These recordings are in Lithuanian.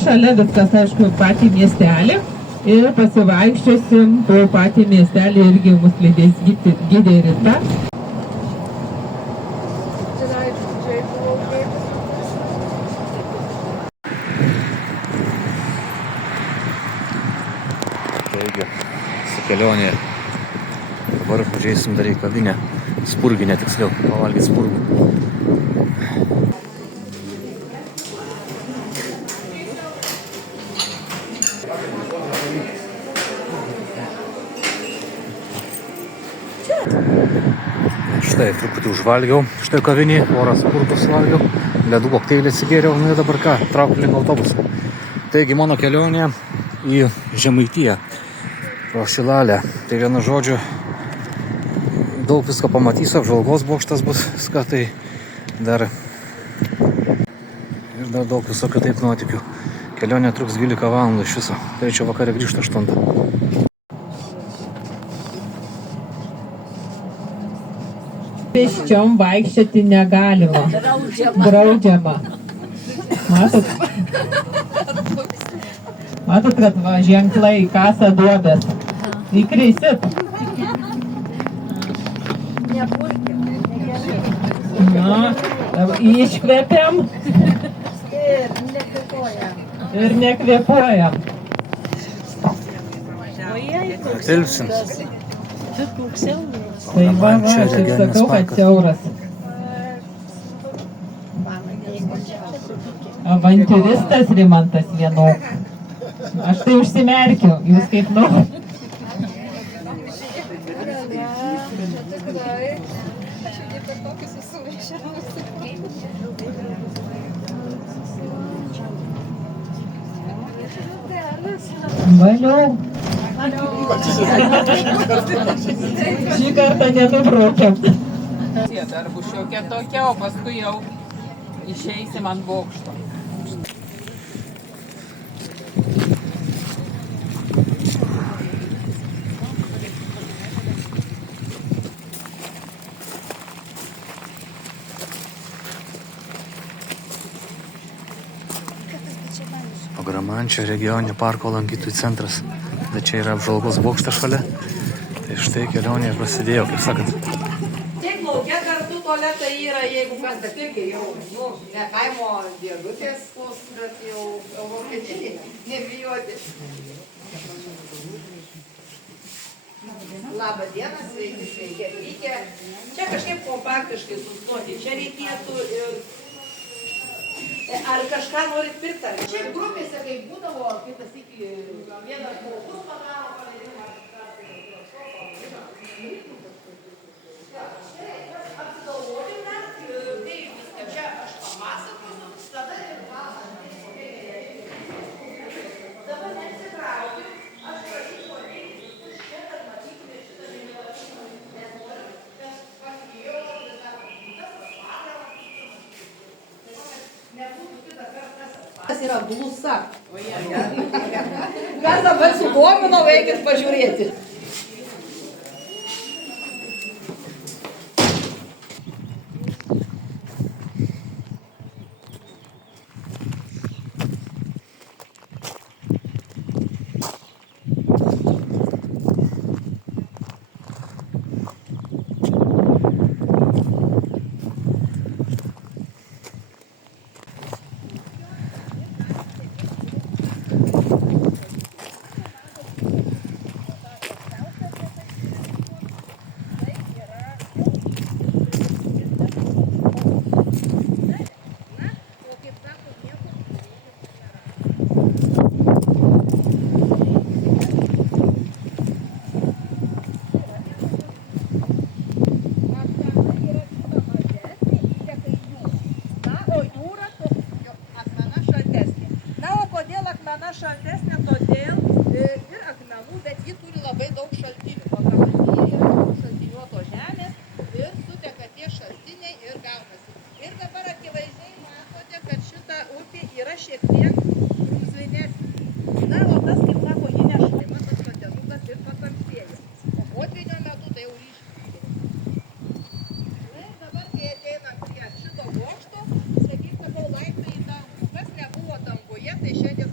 šalia viskas, aišku, patį miestelį ir pasivaikščiosim po patį miestelį, irgi mus lydės gidė Rita. Taigi, su kelionė. Dabar užeisim dar į kavinę, spurginę tiksliau, pavalgyti spurgų. Štai, truputį užvalgiau, štai kavinį, oras spurgus valgiau, ledų kokteilį atsigėriau, nu ir dabar ką, traukiu link autobusą. Taigi mano kelionė į Žemaitiją, pro Šilalę. Tai vienu žodžiu, daug visko pamatysiu, apžvalgos bokštas bus, viską tai dar ir dar daug visokio taip nuotikių. Kelionė truks 12 valandų iš viso, turėčiau vakarą grįžti 8. Pėsčiom vaikščioti negalima. Draudžiama. Matot, kad va, ženklai kasa duobės. Įkreisit. Na, iškvepiam. Ir nekvėpuojam. Tilpsim. Tai va, aš ir sakau, kad siauras. Avantiūristas Rimantas Vienok. Aš tai užsimerkiu, jūs kaip nori. Valiau. Šį kartą nenubraukiam. Dar bus šiokia tokia, o paskui jau išeisim ant bokšto. Pagramančio regioninio parko lankytojų centras. Bet čia yra apžvalgos bokštas šalia. Tai štai kelionė prasidėjo, kaip sakant. Tiek laukia kartu tualetai yra, jeigu kas, bet irgi jau, ne kaimo dėdutės, bet jau vokietiniai, nebijoti. Labą dieną, sveiki atvykę. Čia kažkaip kompaktiškai sustoti, čia reikėtų ir... Ar kažką norit pirkti? Šiaip grupėse, kai būdavo, kitas iki vienas žmogus padaro paleidimą, apsigalvokim dar, tai viską čia aš papasakosiu, tada ir dabar nesitraukiu, aš prašysiu ateiti visus čia, kad matytumė šitą žemėlapį, nes noriu, nes pasikėjau, tas yra blusa. Kas dabar sudomino, veikit pažiūrėti. Šaltesnė todėl ir akmenų, bet ji turi labai daug šaltinių. Pakraštyje yra šaltiniuotos žemės ir suteka tie šaltiniai ir gaunasi. Ir dabar akivaizdžiai matote, kad šita upė yra šiek tiek drumzlinesnė. Na, o tas, kaip sako, ji nešalima, tas vandenukas ir patamsėja. O potvynio metu tai jau ryškiai. Na ir dabar, kai ateinam prie šito bokšto, sakyk, sakau, laiptai į dangų. Kas nebuvo dangoje, tai šiandien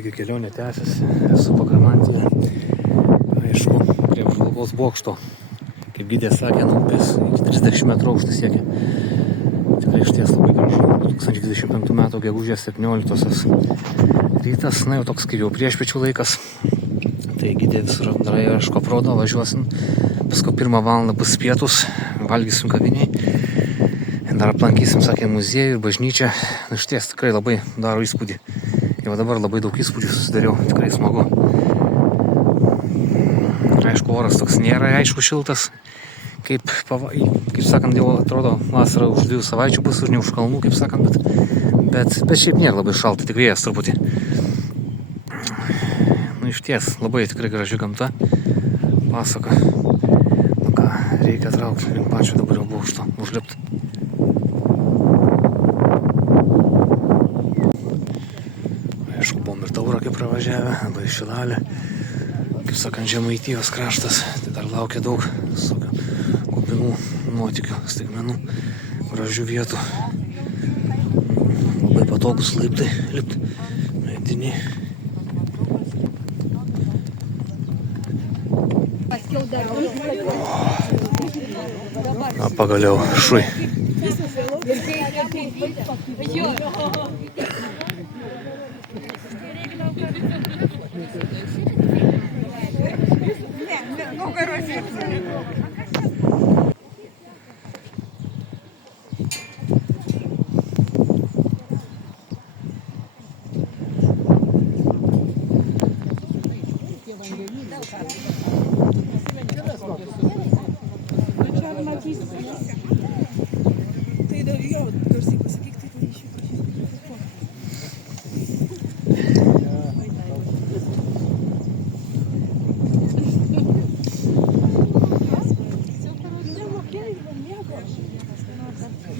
Taigi kelionė tęsiasi, esu Pagramantyje, aišku, prie Apžvalgos bokšto, kaip gidė sakė, nuo upės iki 30 metrų aukštis siekia. Tikrai išties labai gražu. 2025 metų gegužės 17-osios rytas, na jau toks kaip jau priešpiečių laikas. Tai gidė visur darai aišku aprodo, važiuosim. Paskui 1 valandą bus pietus, valgysim kaviniai. Dar aplankysim, sakė, muziejų ir bažnyčią. Na išties tikrai labai daro įspūdį. Jau dabar labai daug įspūdžių susidariau, tikrai smagu. Aišku, oras toks nėra, aišku, šiltas. Kaip sakant, jau atrodo vasara už 2 savaičių bus, už ne už kalnų, kaip sakant, bet šiaip nėra labai šalta, tik vėjas truputį. Nu išties, labai tikrai graži gamta. Pasaka. Nu ką, reikia traukti link pačio dabar jau bokšto, užlipti. Aišku, buvom ir Taurą kaip pravažiavę, dabar į Šilalę. Kaip sakant, Žemaitijos kraštas, tai dar laukia daug kupinų nuotykių, staigmenų, gražių vietų. Labai patogus laiptai lipti, mediniai. Na, pagaliau, šui. Tai dar jo, garsiai pasakyk, tai tada iš jų prašysiu.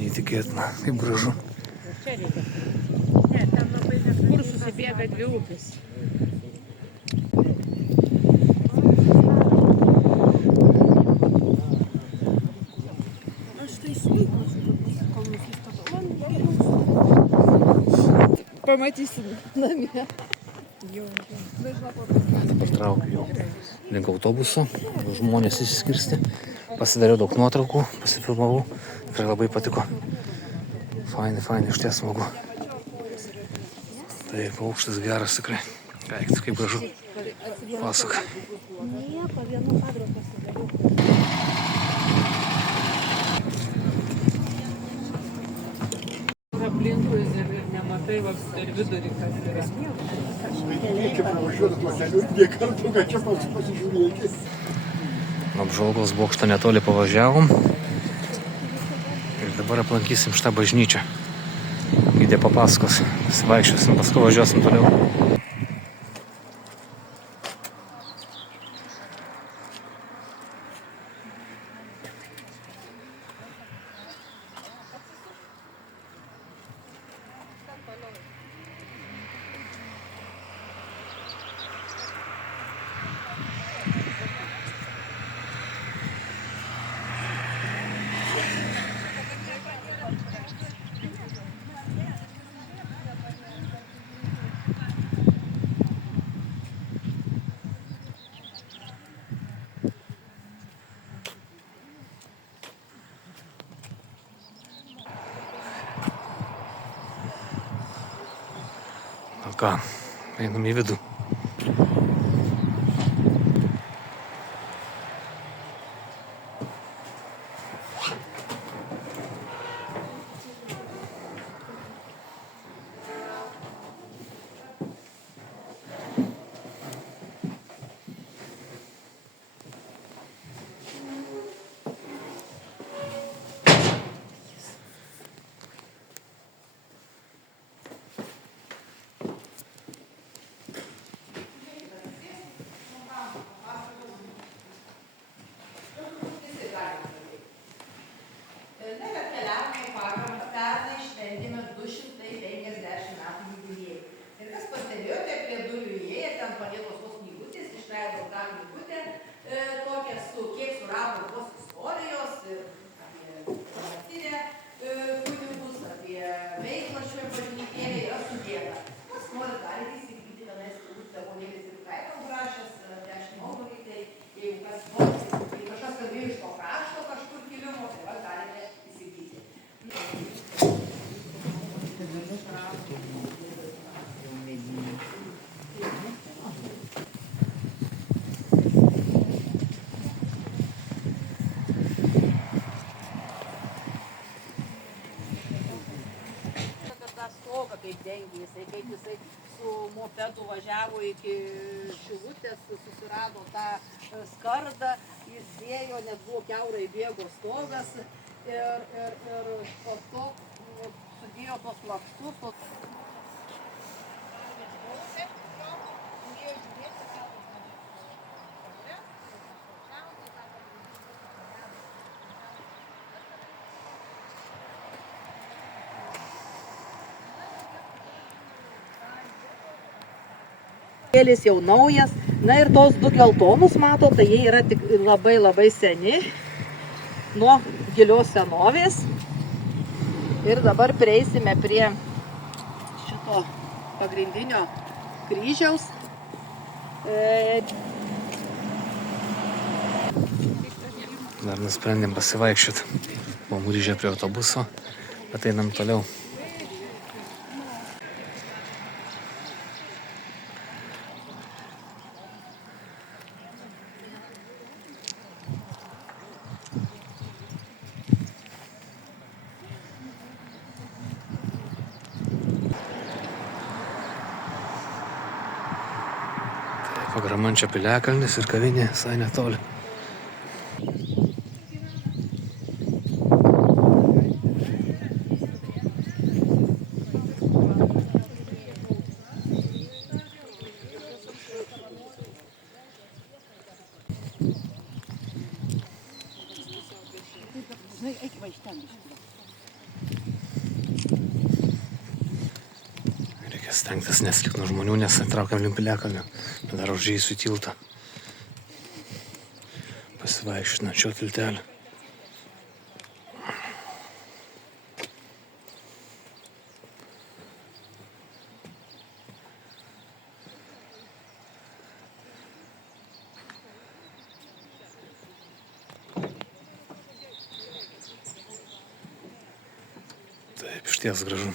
Neįtikėtina, kaip gražu. Kur susibėga 2 upės? Pamatysim namie. Dabar traukiu jau link autobuso, žmonės įsiskirsti, pasidariau daug nuotraukų, pasifilmavau, tikrai labai patiko. Fainai, išties smagu. Taip, aukštas geras tikrai. Eikit, kaip gražu. Pasaka. Nieko, vienu kadru pasidariau. Aplinkui ir nematai per vidurį, kas yra. Reikia pravažiuoti tuo keliu, nie kartu, kad čia pasižiūrėkis. Apžvalgos bokštą netoli pavažiavom. Ir dabar aplankysim šitą bažnyčią. Gidė papasakos, pasivaikščiosim, paskui važiuosim toliau. Na ką, einam į vidų. veiklą šioje bažnytėlėje yra sudėta. Kas nori, galite įsigyti tenais jisai, kaip jisai su mopedu važiavo iki Šilutės, susirado tą skardą, jis ėjo, net buvo kiaurai bėgo stogas ir po to sudėjo tos lakštus. Kėlis jau naujas, na ir tos du geltonus mato, tai jie yra tik labai seni, nuo gilios senovės. Ir dabar prieisime prie šito pagrindinio kryžiaus. Dar nusprendėm pasivaikščioti. Buvom grįžę prie autobuso, bet einam toliau. Pagramančio piliakalnis ir kavinė visai netoli. Reikia stengtis neslikt nuo žmonių, nes traukiam link piliakalnio. Dar užžeisiu tiltą. Pasivaikščioti nuo šio tiltelio. Taip, išties gražu.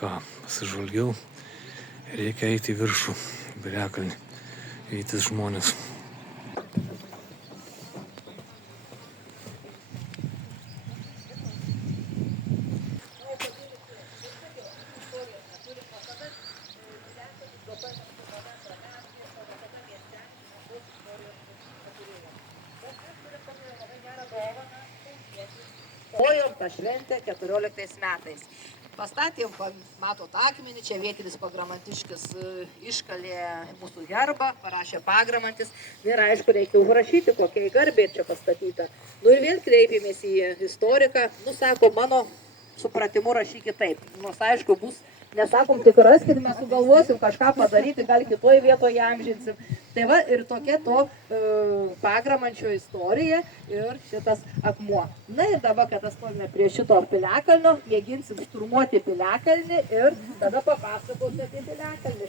Ką, pasižvalgiau, reikia eiti į viršų, piliakalnį, vytis žmonės. Ojom tą šventę 14 metais. Pastatėm, matot akmenį, čia vietinis pagramantiškis iškalė mūsų herbą, parašė pagramantis. Ir aišku, reikia užrašyti, kokiai garbė čia pastatyta. Nu ir vėl kreipėmės į istoriką. Nu, sako, mano supratimu rašykit taip. Nors aišku, bus, nesakom, tik raskit, mes sugalvosim kažką padaryti, gal kitoje vietoje amžinsim. Tai va, ir tokia to pagramančio istorija ir šitas akmuo. Na ir dabar, kad stovime prie šito piliakalnio, mėginsim šturmuoti piliakalnį ir tada papasakosiu apie piliakalnį.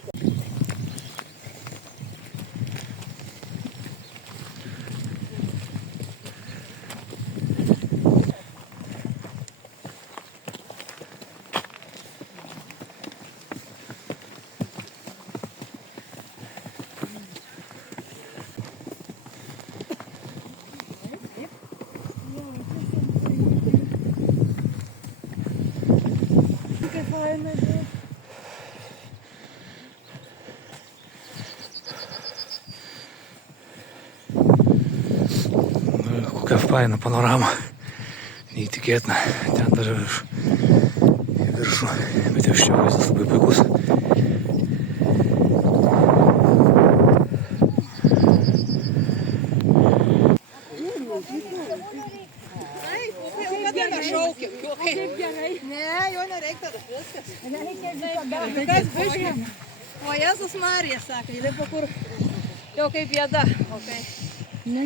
Kokia faina panorama, neįtikėtina, ten dar ir į viršų, bet jau šio vaizdas labai puikus. Ne, jo nereikia, viskas. O Jėzus Marija, sakė, tai po kur jau kaip bėda. Okay. Ne.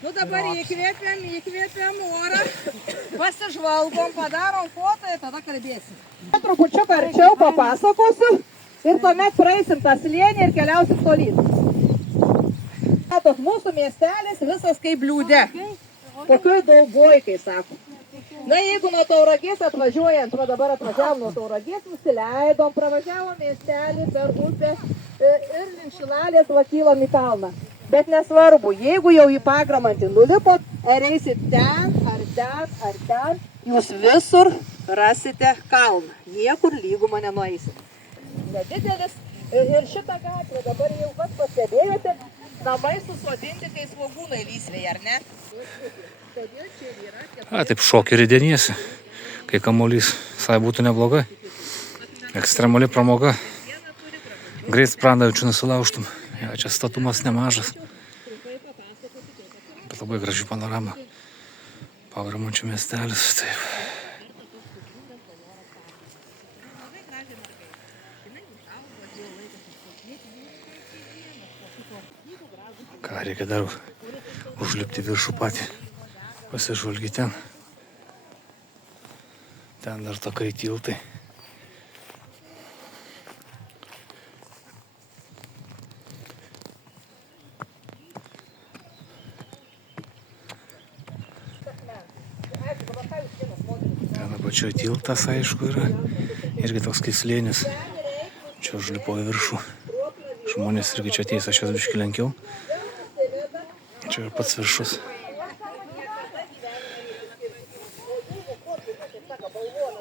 Nu dabar įkvėpiam orą, pasižvalgom, padarom fotą ir tada kalbėsim. Trupučiuką arčiau papasakosiu. Ir tuomet praeisim tą slėnį ir keliausim tolyn. Matot, mūsų miestelis visas kaip bliūdė. Kokioj daugoj, kai sako. Na, jeigu nuo Tauragės atvažiuojant, va dabar atvažiavom nuo Tauragės, nusileidom, pravažiavom miestelį per upę ir link Šilalės vakylom į kalną. Bet nesvarbu, jeigu jau į Pagramantį nulipot, ar eisit ten, ar ten, ar ten, jūs visur rasite kalną. Niekur lygumą nenueisit. Nedidelis ir šitą gatvę dabar jau kas pastebėjote, namai susodinti, kai svogūnai lysvėje, ar ne? Taip šokį rideniesi, kai kamuolys, visai būtų neblogai. Ekstremali pramoga. Greit sprandą jaučiu nusilaužtum. Ja, čia statumas nemažas. Bet labai graži panorama. Pagramančio miestelis. Taip. Ką reikia dar užlipti viršų patį. Pasižvalgyti ten. Ten dar takai tiltai. Ten apačioj tiltas, aišku, yra. Irgi toks kaip slėnis. Čia užlipo į viršų. Žmonės irgi čia ateis, aš jas biškį lenkiau. Čia ir pats viršus.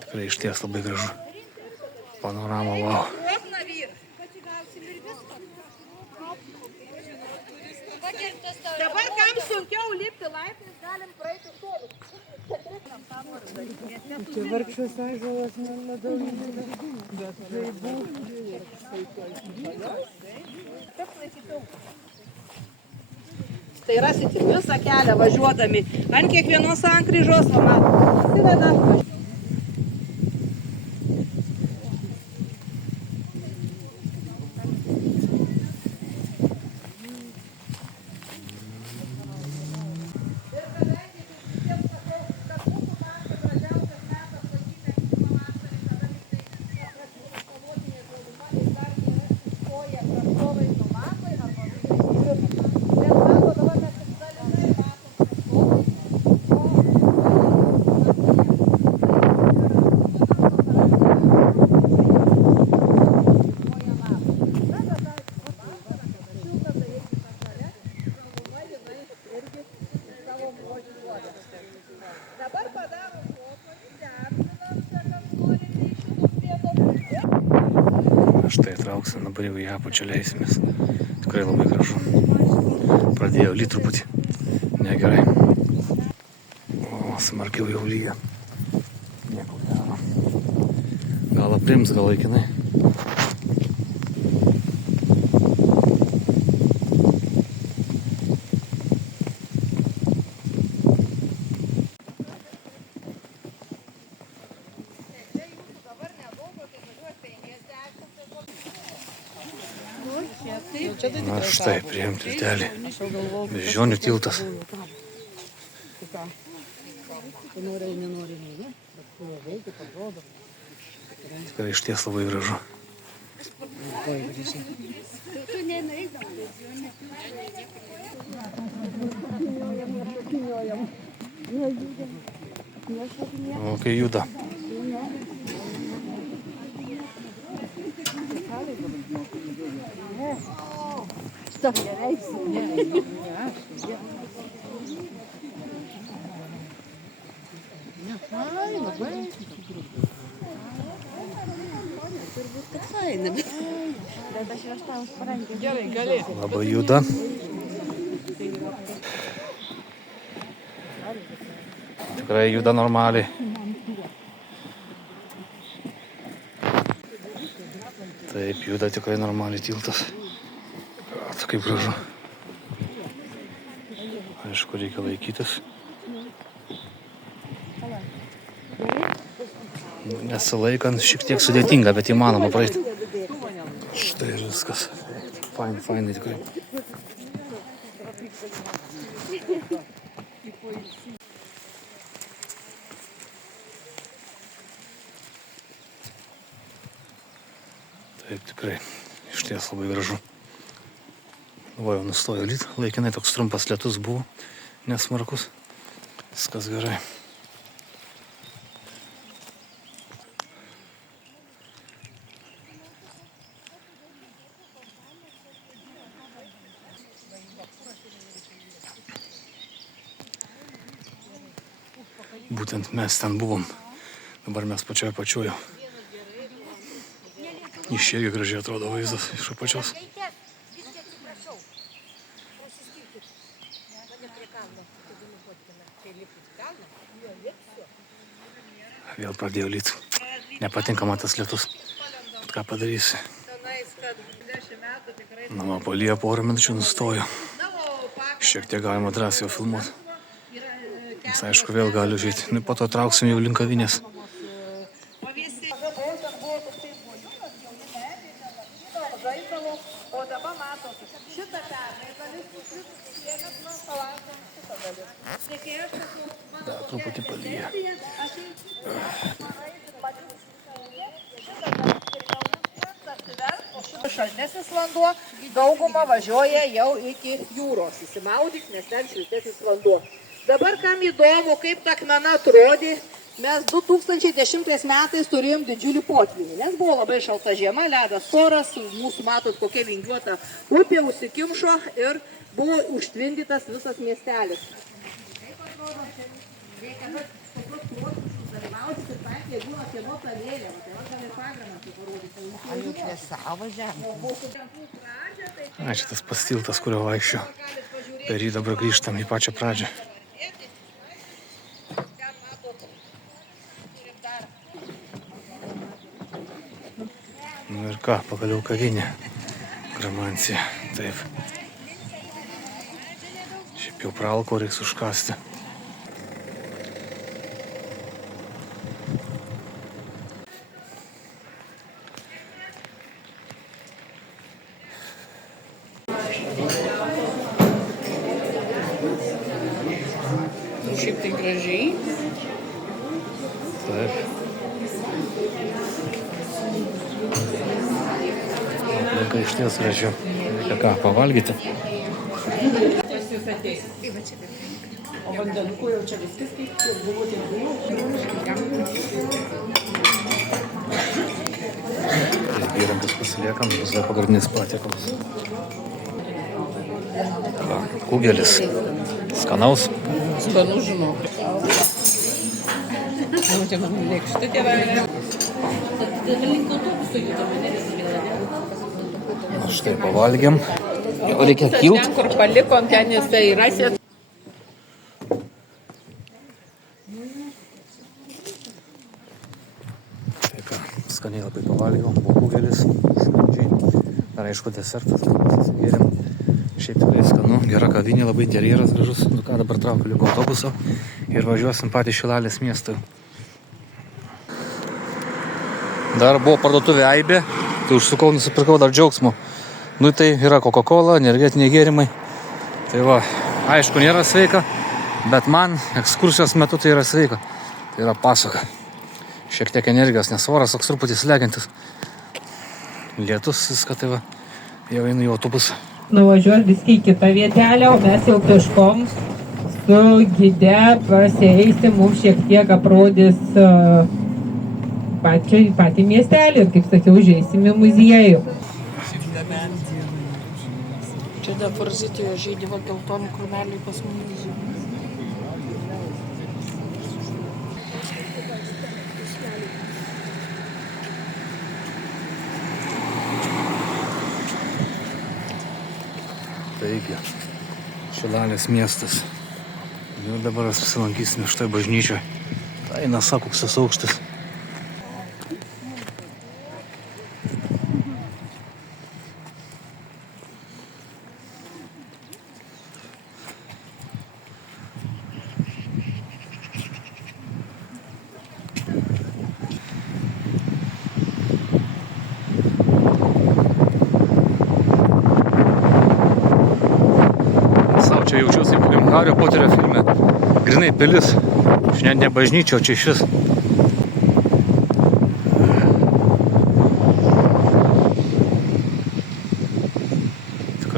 Tikrai išties labai gražu. Panorama, wow. Dabar kam sunkiau lipti laiptais, galim praeiti šuolius. Čia vargšas ąžuolas nedaugybė. Bet žaibų. Tai rasit visą kelią važiuodami. Ant kiekvienos sankryžos, va matot, įsiveda. Štai trauksim, dabar jau į apačią leisimės. Tikrai labai gražu. Pradėjo lyt truputį. Negerai. O, smarkiau jau lyja. Nieko gero. Gal aprims, gal laikinai. Na štai, priėjom tiltelį. Beždžionių tiltas. Tikrai išties labai gražu. O, kai juda. Labai juda. Tikrai juda normaliai. Taip, juda tikrai normaliai tiltas. Tai kaip gražu. Aišku, reikia laikytis. Nesilaikant šiek tiek sudėtinga, bet įmanoma praeiti. Štai ir viskas. Fainai tikrai. Taip, tikrai, iš ties labai gražu. Va, jau nustojo lyt, laikinai toks trumpas lietus buvo, nesmarkus. Viskas gerai. Būtent mes ten buvom. Dabar mes pačioje. Iš irgi gražiai atrodo vaizdas iš apačios. Vėl pradėjo lyt. Nepatinka man tas lietus. Bet ką padarysi? Na, man palyja porą minučių nustojo. Šiek tiek galima drąsiai filmuoti. Jis aišku vėl gali užėti. Nu, po to trauksim jau link kavinės. O dabar matosi, šitą pernai dalis šiemet nuo savaitės šitą dalis. Dar truputį palyja. Šaltesnis vanduo, dauguma važiuoja jau iki jūros. Įsimaudyk, nes ten šiltesnis vanduo. Dabar kam įdomu, kaip ta akmena atrodė, mes 2010 metais turėjom didžiulį potvynį, nes buvo labai šalta žiema, ledas storas, mūsų matot kokia vingiuota upė užsikimšo ir buvo užtvindytas visas miestelis. Kaip atrodo, reikia tokios protušus dalyvauti, kad partija būna kienota vėliava, tai gal ir pagrindą tai parodyti. A jau prie savo žemės. A, čia tas pastiltas, kurio vaikščio. Per jį dabar grįžtam į pačią pradžią. Nu ir ką, pagaliau kavinė. Gramancija. Taip. Šiaip jau pralko reiks užkasti. Šiaip tai gražiai. Taip. Aplinka iš ties graži. Reikia ką, pavalgyti. Pas jūs ateis. O vandenuku jau čia viskas kaip buvo tiek buvo. Įrankius pasiliekam, visai pagrindinis patiekalas. Va, kugelis. Skanaus. Skanu žinau. Nu, čia man lėkšti tėvelė. Štai pavalgėm. Jau reikia kilt. Ten, kur palikom, ten jisai rasit. Tai ką, skaniai labai pavalgiau. Buvo kugelis, šūdžiai. Dar aišku desertas. Susigėrėm. Šiaip tikrai skanu. Gera kavinė, labai interjeras gražus. Nu ką, dabar traukiu link autobuso ir važiuosim patį Šilalės miestą. Dar buvo parduotuvė Aibė, tai užsukau, nusipirkau dar džiaugsmo. Nu tai yra Coca-Cola, energetiniai gėrimai. Tai va, aišku, nėra sveika, bet man ekskursijos metu tai yra sveika. Tai yra pasaka. Šiek tiek energijos, nes oras toks truputį slegiantis. Lietus viską, tai va, jau einu į autobusą. Nuvažiuos viskai į kitą vietelę, o mes jau peškom su gide pasieisim, mums šiek tiek aprodys patį miestelį ir, kaip sakiau, užeisim į muziejų. Čia dabar zitėjo žaidė va geltonį krūmelį pas mane. Taigi, Šilalės miestas. Ir dabar apsilankysime štai bažnyčioje. Tai nasa, koks tas aukštis. Čia jaučiuosi kaip Hario Poterio filme. Grinai pilis. Čia ne bažnyčia, o čia išvis.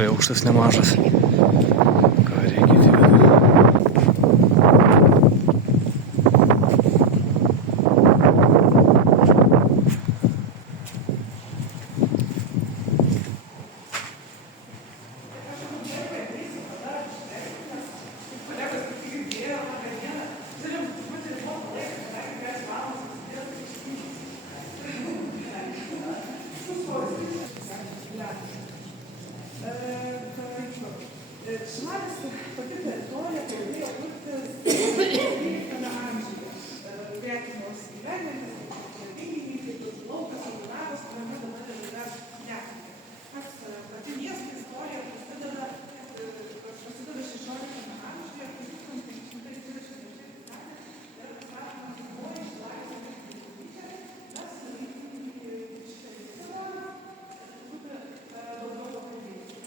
Tikrai aukštas nemažas. Ką reikia į vidų. Šalis pati teritorija pradėjo kurtis 13 amžiuje. Gretimos gyvenvietės, kaip laukas, Agunaras, kuriame dabar yra Neapolė. Pati miesto istorija prasideda 16 amžiuje, 1526 metais, ir pastatoma pirmoji išlaisvinta bažnyčia. Mes surinkime šitą įsivą, daugiau pakalbėti.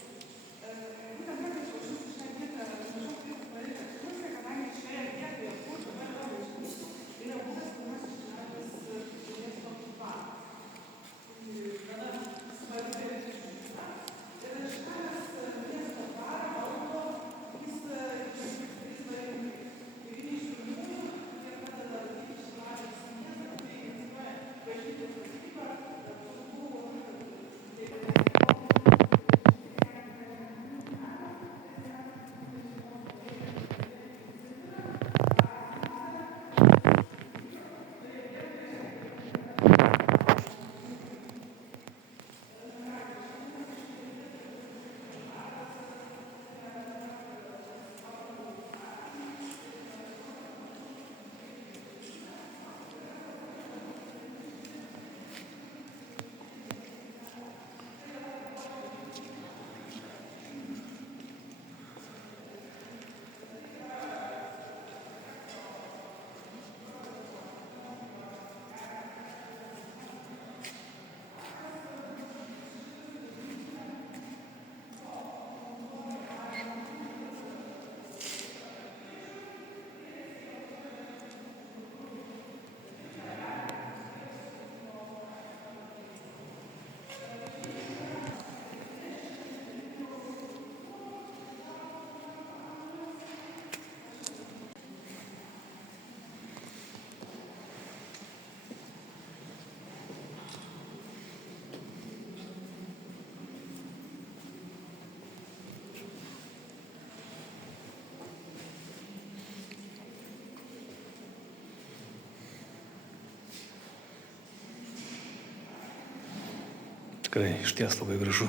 Tikrai išties labai gražu.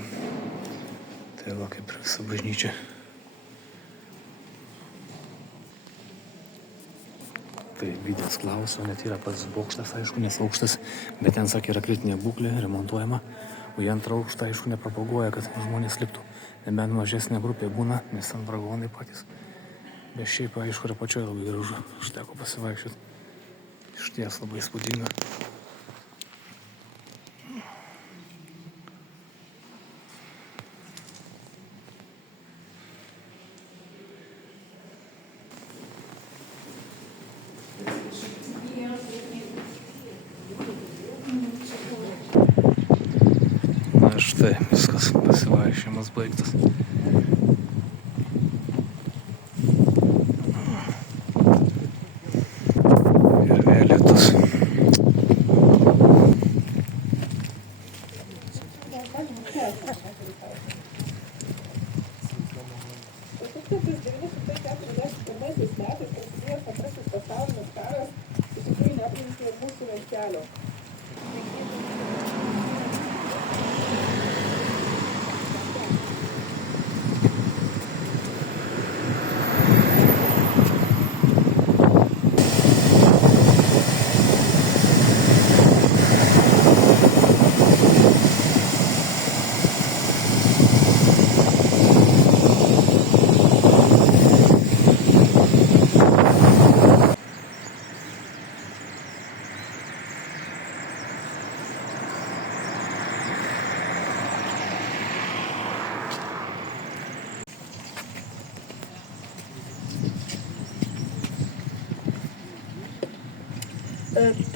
Tai va kaip ir visa bažnyčia. Tai Vydas klauso, net yra pats bokštas, aišku, nes aukštas, bet ten, sakė, yra kritinė būklė, remontuojama, o į antrą aukštą, aišku, nepropaguoja, kad žmonės liptų. Nebent mažesnė grupė būna, nes ten vargonai patys. Bet šiaip, aišku, yra pačioj labai gražu. Aš teko pasivaikščioti. Išties labai įspūdinga. Na štai, viskas, pasivaikščiojimas baigtas. Ir vėl lietus.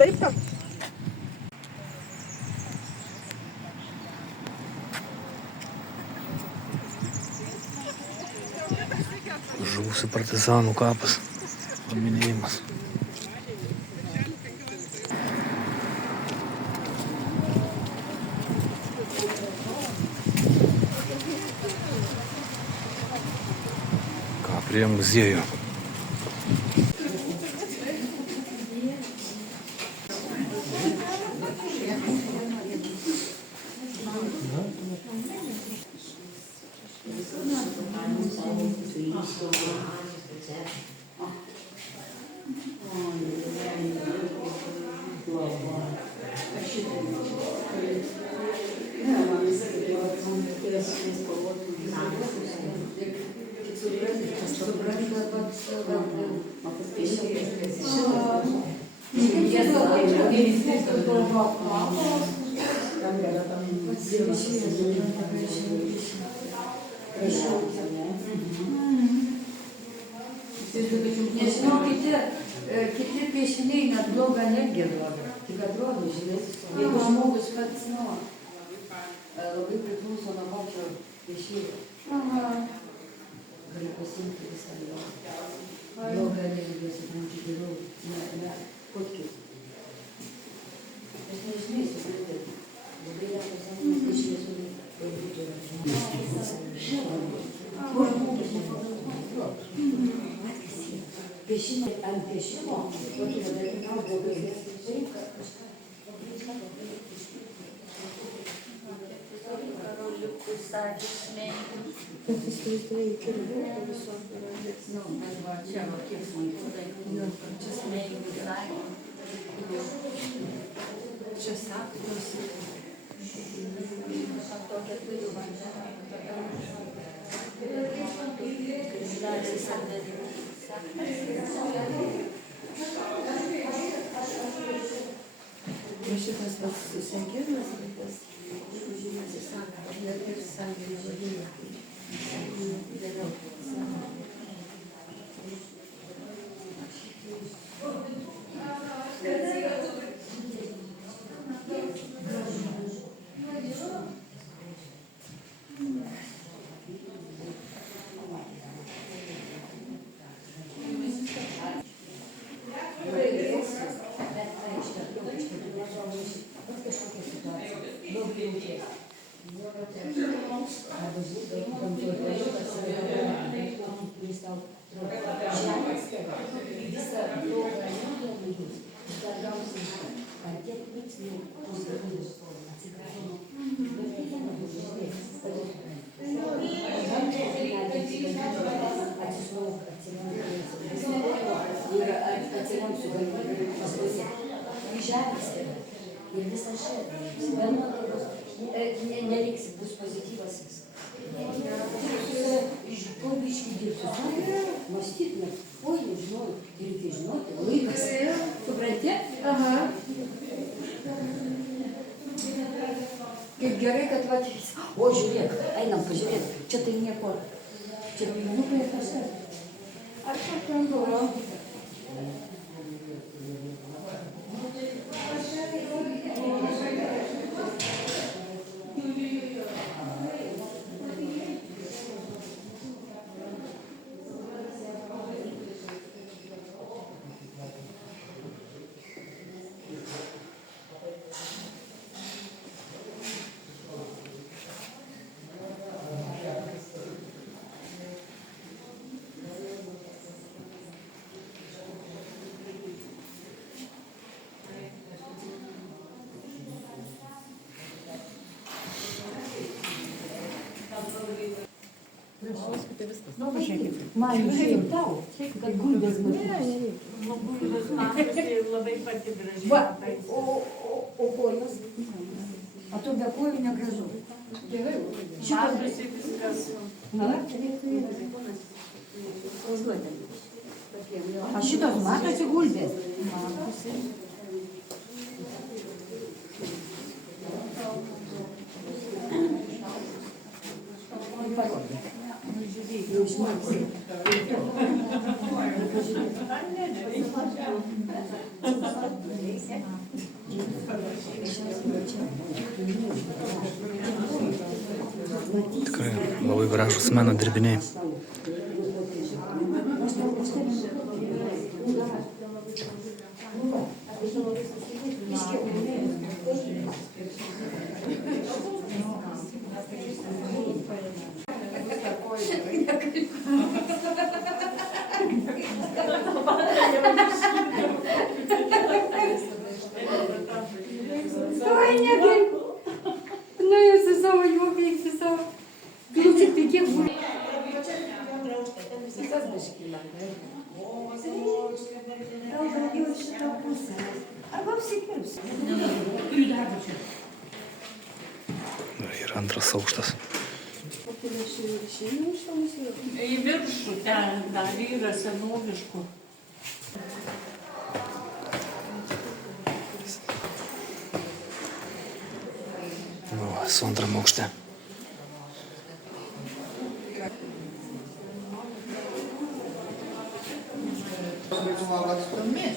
Taip pat. Buvusių partizanų kapas. Paminėjimas. Ką prie muziejų. Nežinau, kiti piešiniai net blogą energiją duoda. Tik atrodo, žinai, jeigu žmogus pats, labai priklauso nuo pačio piešėjo. Gali pasimti visą jo. Blogą energiją, suprantu, geriau, ne, kotkis. Aš nežinai, suprantu, labai ją pasakymas, iš tiesų, būtų piešimai ant piešimo, tokį dalyką blogai taip, kad kažką karoliukus, sakys, smenkius. Bet įsivaizduoju, kirbuotų visokių rodės. Bet va, čia va, kiek smulkių dalykų, čia smenkius, sakys. Čia saktos. Aš tokia turiu vandžią. Krišlasis atdėdė. Šitas tas susenkimas, tas žymas įsaka, net ir sąjungį žodžiai. Vėliau. Ir visą šią, nereiks, bus pozityvas viskas. Iš to biškį dirbti, mąstyti, oi, nežinau, reikia žinoti, laikas. Supranti? Aha. Kaip gerai, kad va, o žiūrėk, einam pažiūrėti, čia tai nieko, čia pininukai ir kažkas. Ar čia ten buvo? Man žiūrėjau tau, kad gulbės matys. Gulbės matosi labai pati gražiai. Va, o kojos? O tu be kojų negražu. Gerai. Matosi viskas. Na, a šitos matosi gulbės? Matosi. Parodė. Jau žinosi. Tikrai labai gražus meno dirbiniai. Oi, negai. Nu, jūs su savo juokais, su savo. Klausyk, tai kiek buvo? Gal daugiau šitą pusę. Arba apsikirps. Ir antras aukštas. Į viršų ten dar yra senoviškų. Nu, esu antram aukšte. Buvo atstumi,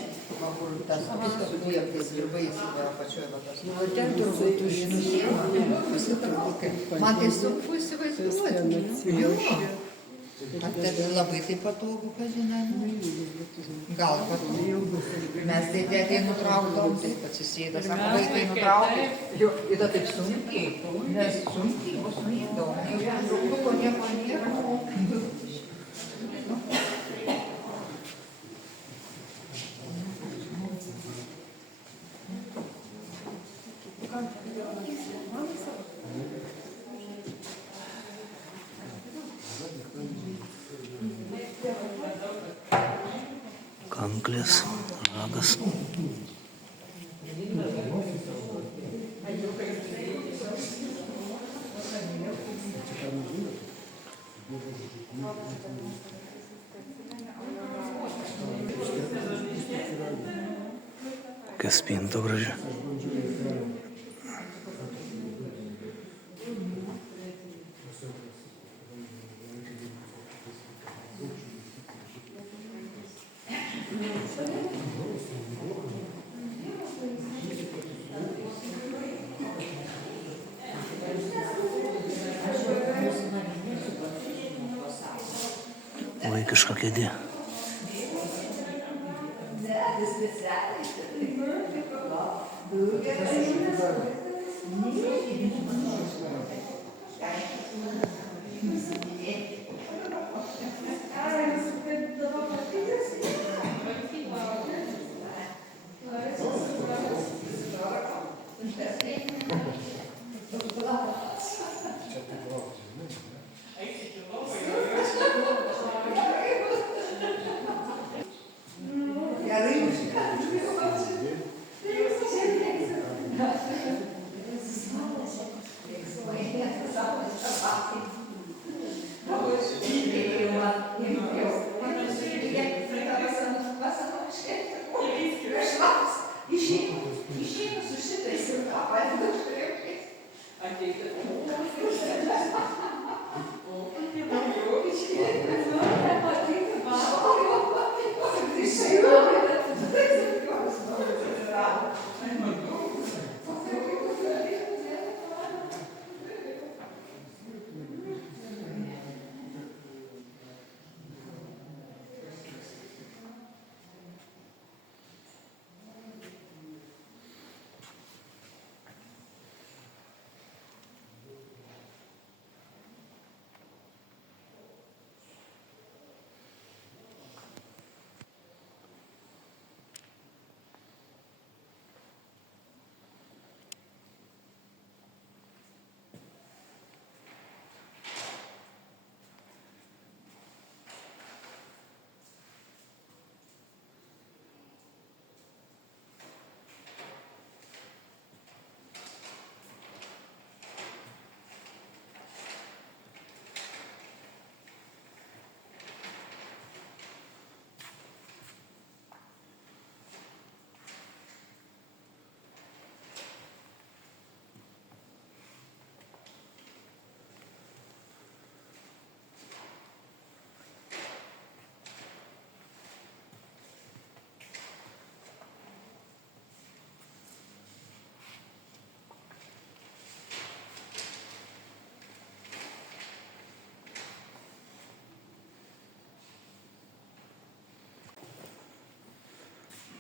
kur tas viskas sudėtas ir baigsis apačioje tas. O ten turbūt Man tai sunku įsivaizduoti. Tai labai tai patogu, pažinai. Gal patogu. Mes tai dėdė nutraukdom, taip atsisėda, sako, vaikai nutraukė. Ir tada taip sunkiai, nes sunkiai bus nuėdom. Jeigu žuktuko nieko nėra. Kanklės, ragas. Kokia spinta graži. Vaikiška kėdė.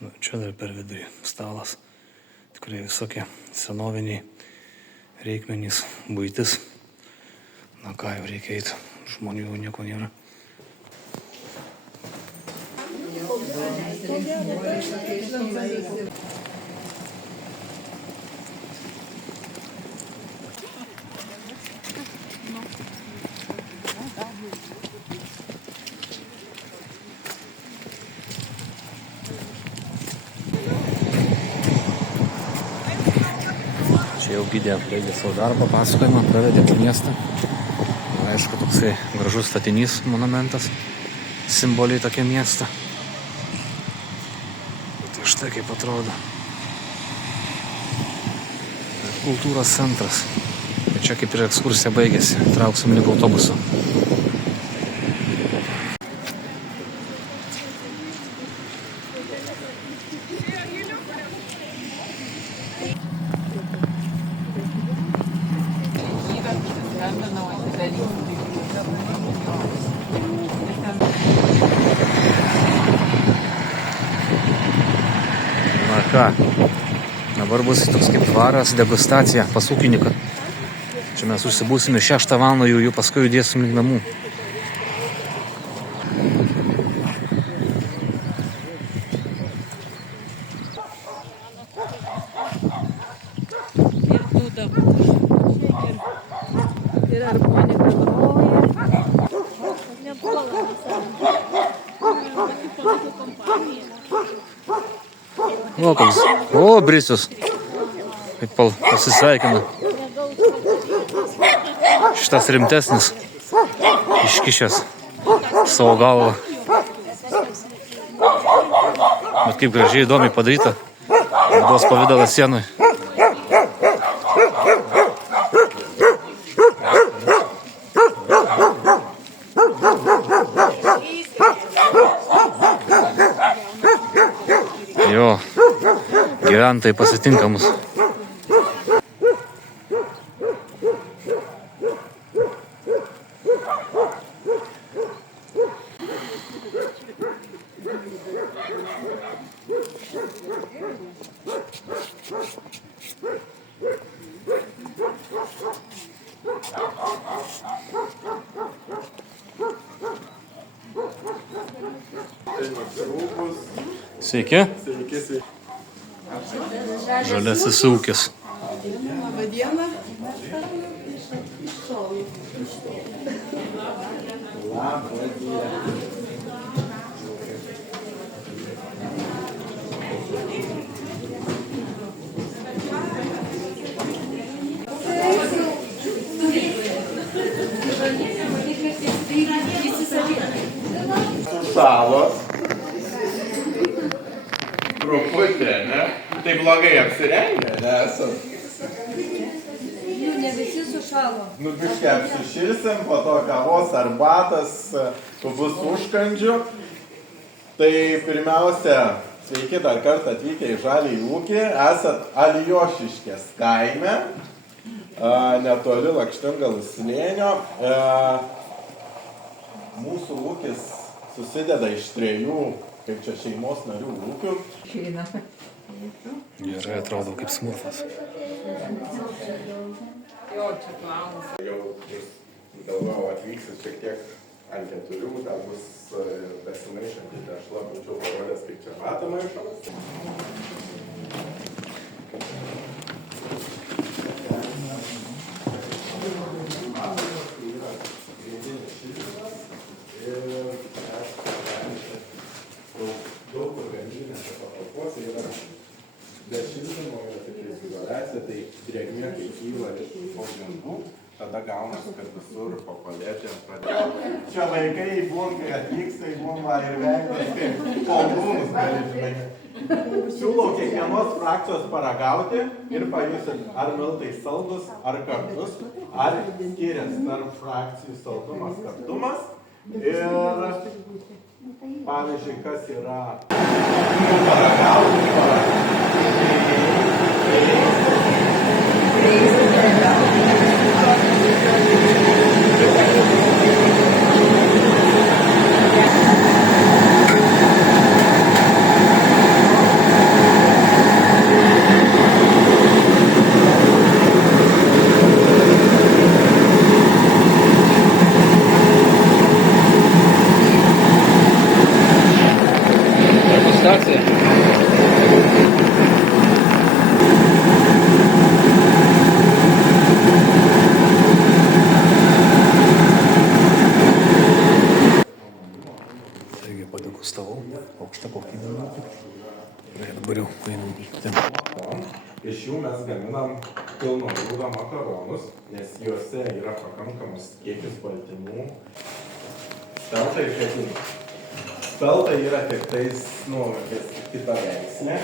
Nu, čia dar per vidurį stalas. Tikrai visokie senoviniai reikmenys, buitis. Na ką, jau reikia eiti. Žmonių jau nieko nėra. Čia jau gidė baigė savo darbą, pasakojimą, pravedė po miestą. Aišku, toksai gražus statinys, monumentas, simboliai tokie miesto. Tai štai kaip atrodo. Kultūros centras. Ir čia kaip ir ekskursija baigėsi, trauksim link autobuso. Na ką, dabar bus toks kaip dvaras, degustacija pas ūkininką. Čia mes užsibūsime 6 valandą, jau paskui judėsim link namų. Ir armonika groja. O, koks. O, Brisius. Kaip pasisveikina. Šitas rimtesnis. Iškišęs savo galvą. Bet kaip gražiai įdomiai padaryta. Duos pavidalas sienui. Jo, gyventojai pasitinka mus. Sveiki. Žaliasis ūkis. Labą dieną. Salos. Truputį, ne? Tai blogai apsirengę, nesat? Ne visi sušalo. Nu, biškai apsišilsim, po to kavos arbatas, bus užkandžių. Tai pirmiausia, sveiki dar kartą atvykę į Žaliąjį ūkį. Esat Alijošiškės kaime, netoli Lakštingalų slėnio. Mūsų ūkis susideda iš 3, kaip čia šeimos narių ūkių. Gerai atrodo kaip smurfas. Jau galvojau atvyksit šiek tiek ant 4, dar bus besimaišanti tešla, būčiau parodęs, kaip čia batą maišamas. Daug organinėse patalpose yra dešildymo, yra tik izoliacija, tai drėgmė, kai kyla iš pagrindų, tada gaunasi, kad visur po palėtėm pradėjo. Čia vaikai būn, kai atvyksta į būmą ir veidas, kaip pogrūnus gali, žinai. Siūlau kiekvienos frakcijos paragauti ir pajusit, ar miltai saldus, ar kartus, ar skiriasi tarp frakcijų saldumas, kartumas. Ir pavyzdžiui, kas yra paragauti, Taigi padegustavau, aukšta kokybė. Ir dabar jau einam ten. Iš jų mes gaminam pilno grūdo makaronus, nes juose yra pakankamas kiekis baltymų. Spelta ir ketinų. Spelta yra tik tais, kita veislė.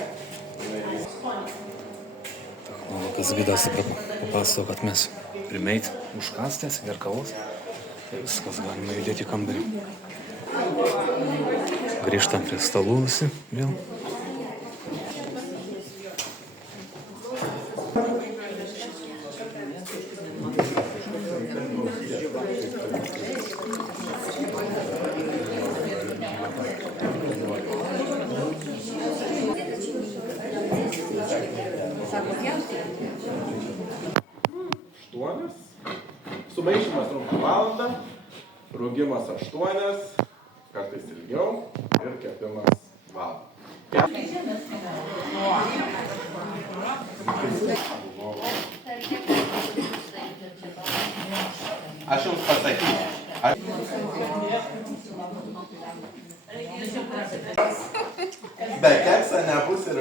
Technologas Vidas papasakojo, kad mes primeit užkastės ir kavos. Tai viskas galima judėti į kambarį. Grįžtam prie stalų visi vėl. Sumaišymas trunka valandą, rūgimas 8, kartais ilgiau ir kepimas valandą. Aš jums pasakysiu. Be keksa nebus ir...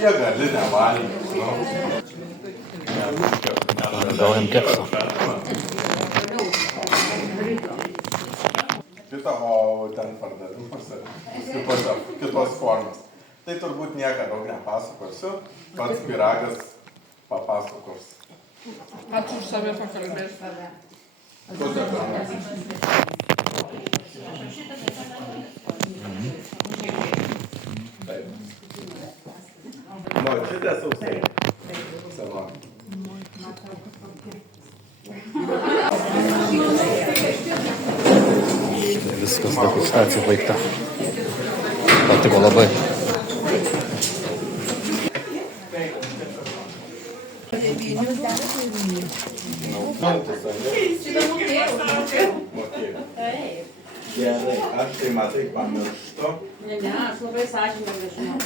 kiek gali nevalgyti, Gaujam keksą. Kita, o ten pardavimuose, kitos formos. Tai turbūt nieko daug nepasakosiu, pats pyragas papasakos. Ačiū už save pakalbėti. Taip. Šitą sausai. Savo. Viskas, degustacija baigta. Patiko labai. Gerai, aš tai matai pamirštu. Ne, aš labai sąžiningai žinau.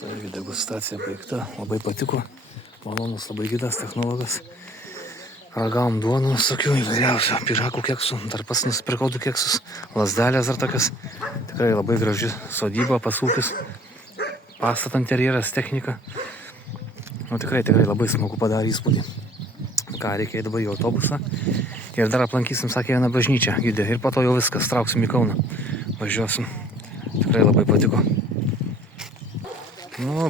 Taigi degustacija baigta, labai patiko. Malonus labai gidas, technologas. Ragavom duonų, visokių įvairiausių, pyragų keksų, dar pats nusipirkau 2 keksus, lasdelės ar tokias. Tikrai labai graži sodyba, pasūkis, pastato interjeras, technika. Tikrai labai smagu padarė įspūdį. Ką, reikia dabar į autobusą. Ir dar aplankysim, sakė, vieną bažnyčią gidė. Ir po to jau viskas, trauksim į Kauną. Važiuosim. Tikrai labai patiko.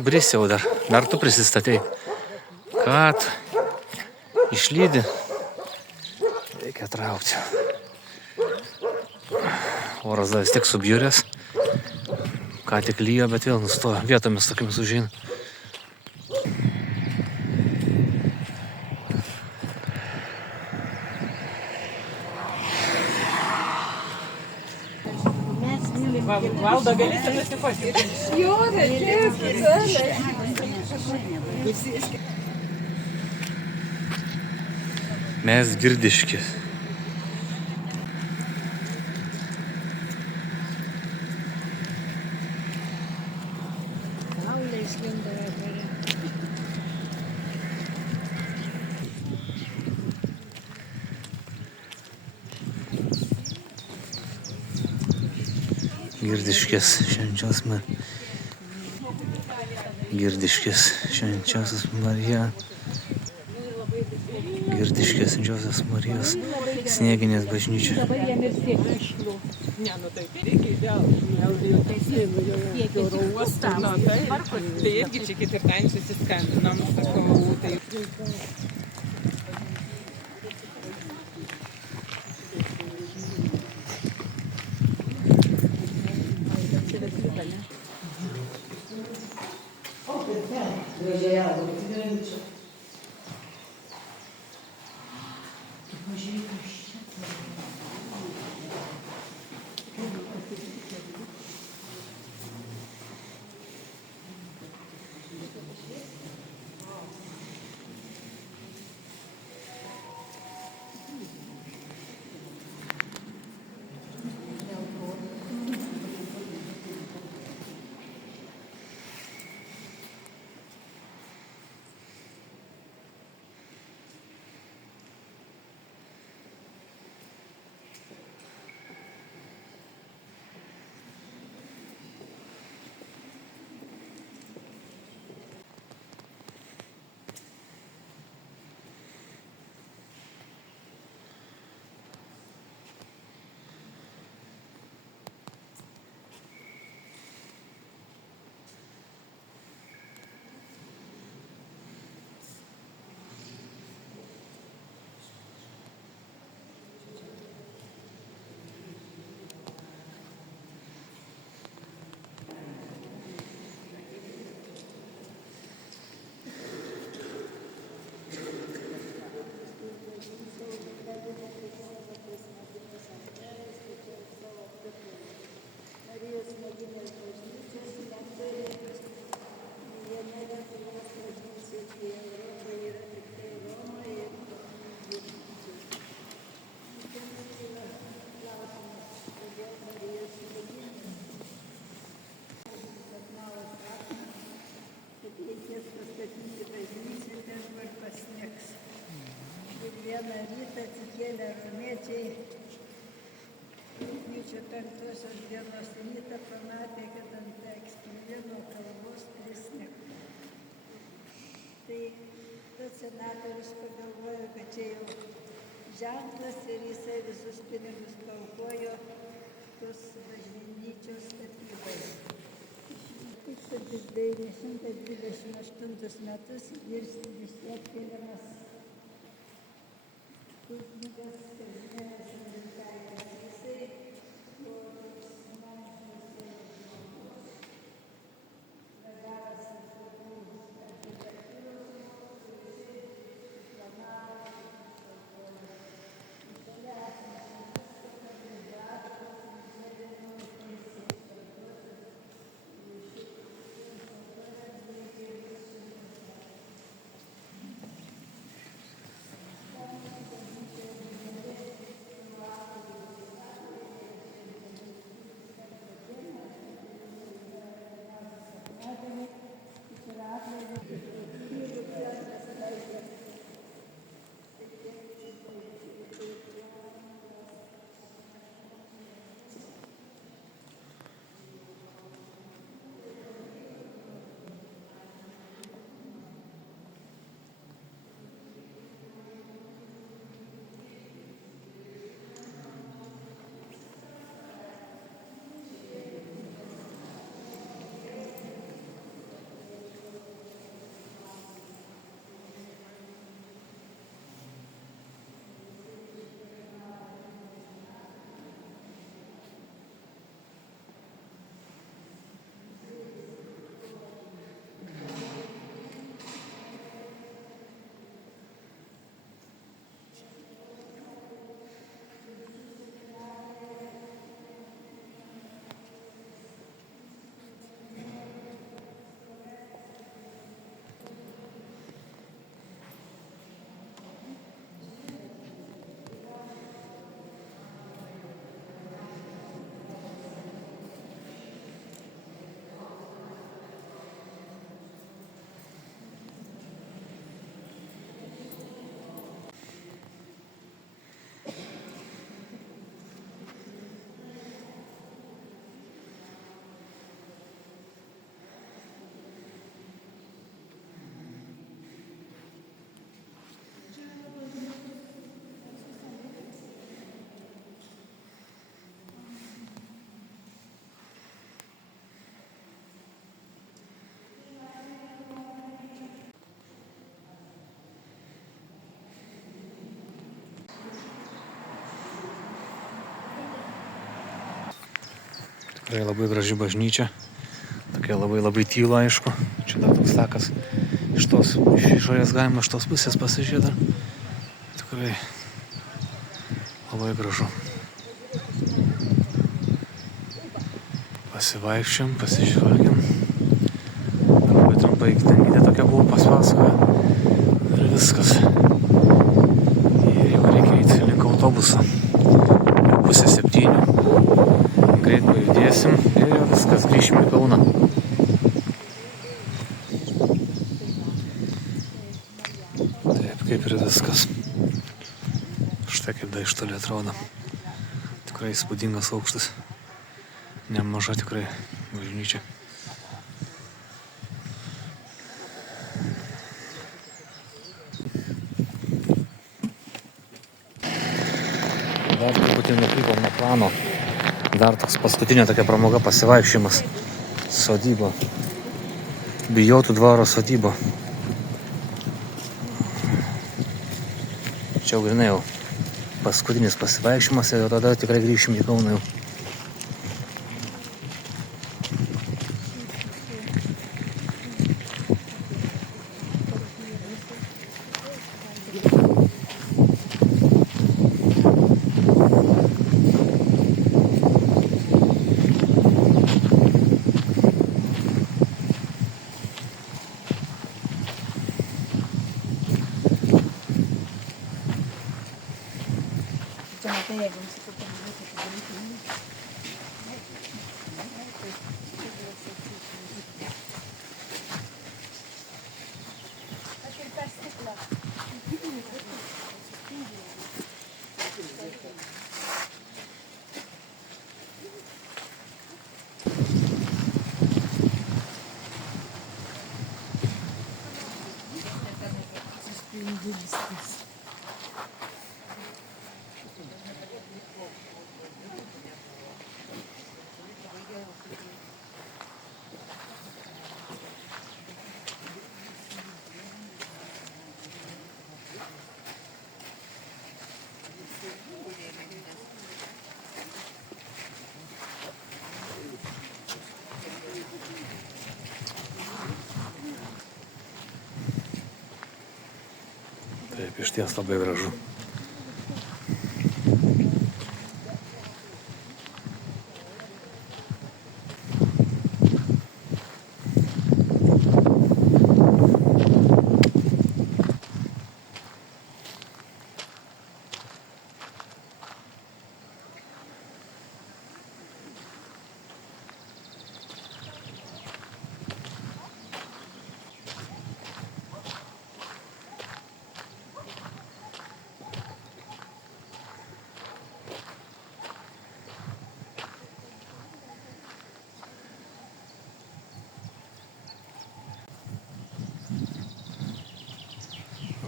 Brisiau dar tu prisistatei. Kad išlydi. Reikia traukti. Oras dar vis tiek subjūrės. Ką tik lyja, bet vėl nustoja. Vietomis tokiamis užeina. Valda, galite nusipasakyti? Jo, reikės, Mes Girdiški. Girdiškės švenčiausios Marija. Girdiškės švenčiausios Marijos Snieginės bažnyčia. Ne, tai reikia vėl. Tai irgi čia ketvirtadienį susiskambinom, sakau, tai... vieną rytą atsikėlė romiečiai. Rugpjūčio 5 dienos rytą pamatė, kad ant Ekstrelino kalvos prisnigta. Tai tas senatorius pagalvojo, kad čia jau ženklas ir jisai visus pinigus paaukojo tos bažnyčios statybai. 1928 metus vis atkeliamas kunigas Kazimieras Mindaugas. Jisai buvo toks menininkas ir žmogus, vadavęs architektūros mokslus, jisai planavo Tikrai labai graži bažnyčia. Tokia labai tyla, aišku. Čia dar toks takas. Iš išorės galima iš tos pusės pasižiūrėti. Tikrai labai gražu. Pasivaikščiam, pasižvelgiam. Labai trumpai tenginė tokia buvo paspasakoja. Ir viskas. Ir jau reikia eiti link autobuso. 6:30. Greit pajudėsim ir jau viskas, grįšim į Kauną. Taip, kaip ir viskas. Štai kaip da iš toli atrodo. Tikrai įspūdingas aukštas. Nemaža tikrai bažnyčia. Dar truputį nukrypom nuo plano. Dar toks paskutinė tokia pramoga pasivaikščiojimas. Sodyba. Bijotų dvaro sodyba. Čia jau grinai jau paskutinis pasivaikščiojimas ir tada tikrai grįšim į Kauną jau. Taip, iš ties labai gražu.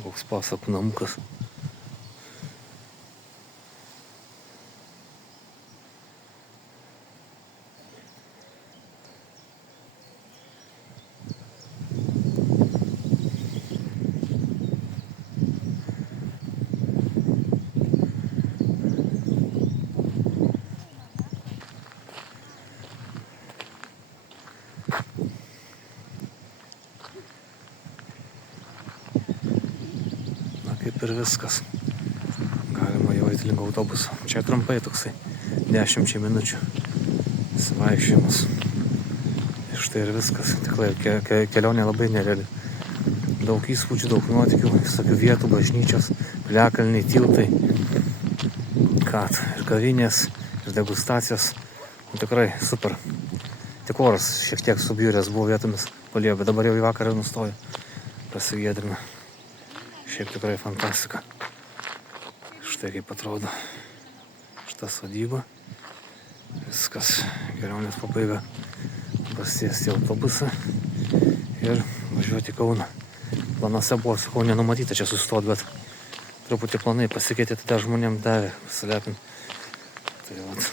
Koks pasakų namukas. Kaip ir viskas. Galima jau eiti link autobuso. Čia trumpai toksai 10 minučių vaikščiojimas. Ir štai ir viskas. Tikrai kelionė labai nereali. Daug įspūdžių, daug nuotykių, visokių vietų, bažnyčios, piliakalniai, tiltai. Kad ir kavinės, ir degustacijos. Tikrai super. Tik oras šiek tiek subjūrės buvo vietomis palėjo, bet dabar jau į vakarą nustojo. Prasigėdrime. Šiaip tikrai fantastika. Štai kaip atrodo šita sodyba. Viskas, kelionės pabaiga. Pasėsti autobusą ir važiuoti į Kauną. Planuose buvo su Kaune numatyta čia sustot, bet truputį planai pasikeitė, tada žmonėm davė pasilepin. Tai vat.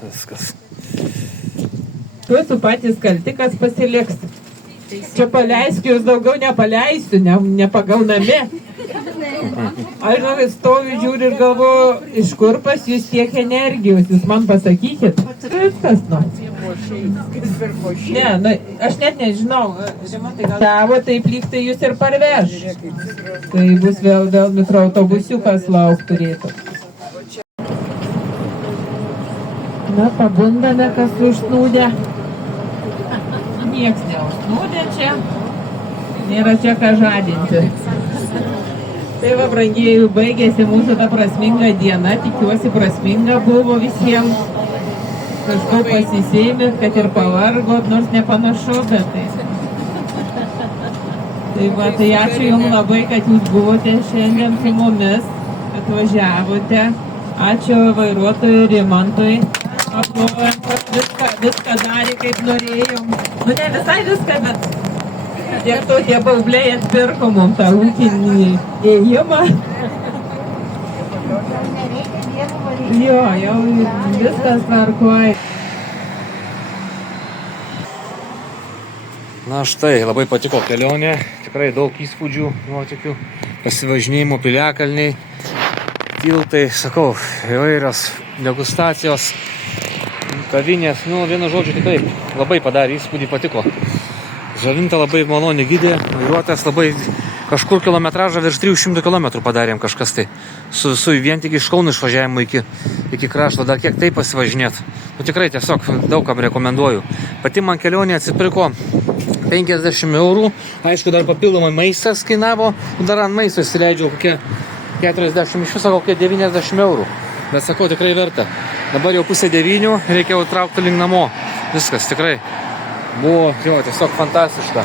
Viskas. Tuos patys kalti, kas pasiliks. Čia paleisk, jūs daugiau nepaleisiu, nepagaunami. Aš žinau, stoviu, žiūriu ir galvoju, iš kur pas jūs tiek energijos, jūs man pasakykit. Viskas, nu. Ne, nu, aš net nežinau, žinote, gal tavo taip lyg tai jūs ir parveš. Tai bus vėl mikroautobusiukas lauk turėtų. Na, pabundame, kas užsnūdė. Nieks neužsnūdė čia. Nėra čia ką žadinti. Tai va, brangieji, baigėsi mūsų ta prasminga diena. Tikiuosi, prasminga buvo visiems. Kažko pasisėmėt, kad ir pavargot, nors nepanašu, bet tai. Tai va, tai ačiū jums labai, kad jūs buvote šiandien su mumis, atvažiavote. Ačiū vairuotojui Rimantui. Viską darė, kaip norėjom. Nu, ne visai viską, bet tiek to tie baubliai atpirko mums tą ūkinį ėjimą. Jo, jau viskas tvarkoj. Na štai, labai patiko kelionė. Tikrai daug įspūdžių, nuotykių. Pasivažinėjimo piliakalniai, tiltai, sakau, įvairios degustacijos. Kavinės, nu, vienu žodžiu, tikrai labai padarė įspūdį, patiko. Žavinta labai maloni gidė, vairuotojas labai kažkur kilometražą virš 300 km padarėm kažkas tai. Su vien tik iš Kauno išvažiavimu iki krašto, dar kiek tai pasivažinėt. Nu, tikrai tiesiog daugam rekomenduoju. Pati man kelionė atsipirko 50 eurų. Aišku, dar papildomai maistas kainavo, dar ant maisto įsileidžiau kokie 40, iš viso kokie 90 eurų. Bet sakau, tikrai verta. Dabar jau 8:30, reikia jau traukti link namo. Viskas tikrai buvo, jo, tiesiog fantastiška.